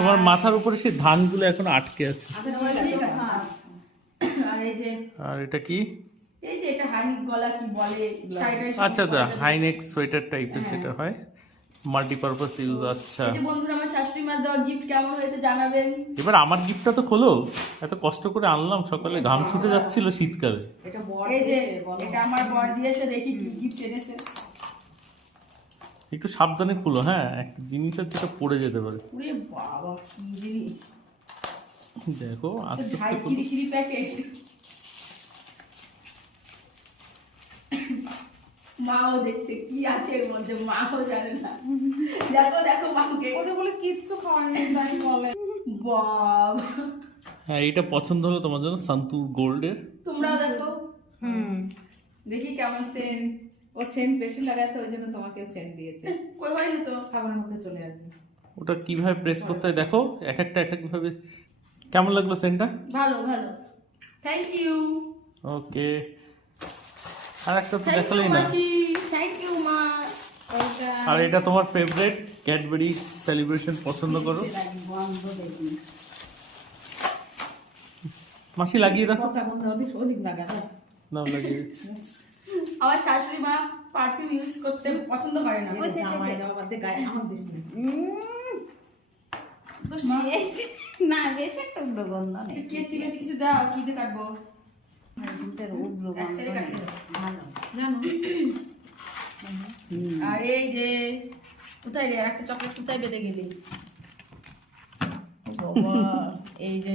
তোমার মাথার উপরে সেই ধানগুলো এখন আটকে আছে। আর এটা কি? এই যে এটা হাইনেক গলা কি বলে আচ্ছা আচ্ছা, হাইনেক সোয়েটার টাইপের যেটা হয়, মাল্টিপারপাস ইউজ। আচ্ছা, এই যে বন্ধুরা আমার শাশুড়ি মার দেওয়া গিফট কেমন হয়েছে জানাবেন। এবার আমার গিফটটা তো খোলো। এত কষ্ট করে আনলাম, সকালে ঘাম ছুটে যাচ্ছিল শীতকালে। এই যে এটা আমার বর দিয়েছে, দেখি কি গিফট এনেছে। একটু সাবধানে খুলো, হ্যাঁ, একটা জিনিস আছে যেটা পড়ে যেতে পারে। ওরে বাবা কি জিনিস, দেখো আস্তে ঢাই আস্তে কিরি কিরি প্যাকেট। মাও দেখছে কি আছে এর মধ্যে, মাও জানে না। দেখো দেখো মাকে ওদের বলে কিচ্ছু খাওয়ায়নি তাই বলে। বাবা হ্যাঁ, এটা পছন্দ হলো তোমার জন্য, সন্তুর গোল্ডের। তোমরাও দেখো। দেখি কেমন সেন্ট, ও সেন্ট বেশি লাগাতে ওই জন্য তোমাকে সেন্ট দিয়েছে। কই হয়নি তো। খাবারের মধ্যে চলে আসবে। ওটা কিভাবে প্রেস করতে হয় দেখো, এক একটা এক এক ভাবে। কেমন লাগলো সেন্টটা? ভালো ভালো, থ্যাংক ইউ। ওকে, আর একটা তো থ্যাংক ইউ দেখালেই না। মাসি, থ্যাংক ইউ মা। ওইটা আর এটা তোমার ফেভারিট ক্যাডবেরি সেলিব্রেশন, পছন্দ করো। বন্ধ দেখি। মাসি লাগিয়ে দেখো। পচা গন্ধ অধিক লাগাবে। নাও লাগিয়ে দিচ্ছি। আমার শাশুড়ি মা পারফিউম ইউজ করতে পছন্দ করে না। জামাই যাওয়া বাদে গায়ে আমার দিস না। তো না বেশ একটা উগ্র গন্ধ নেই। কে চিকেন কিছু দাও, কি দিয়ে কাটবো? হাসিটার উগ্র এক গন্ধ সাইডে নেই। কাটিয়ে দাও। ভালো। জানো আর এই যে কোথায় রে, একটা চকলেট কোথায় বেঁধে গেলি? ও বাবা, এই যে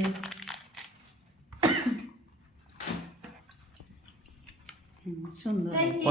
সুন্দর। Thank you.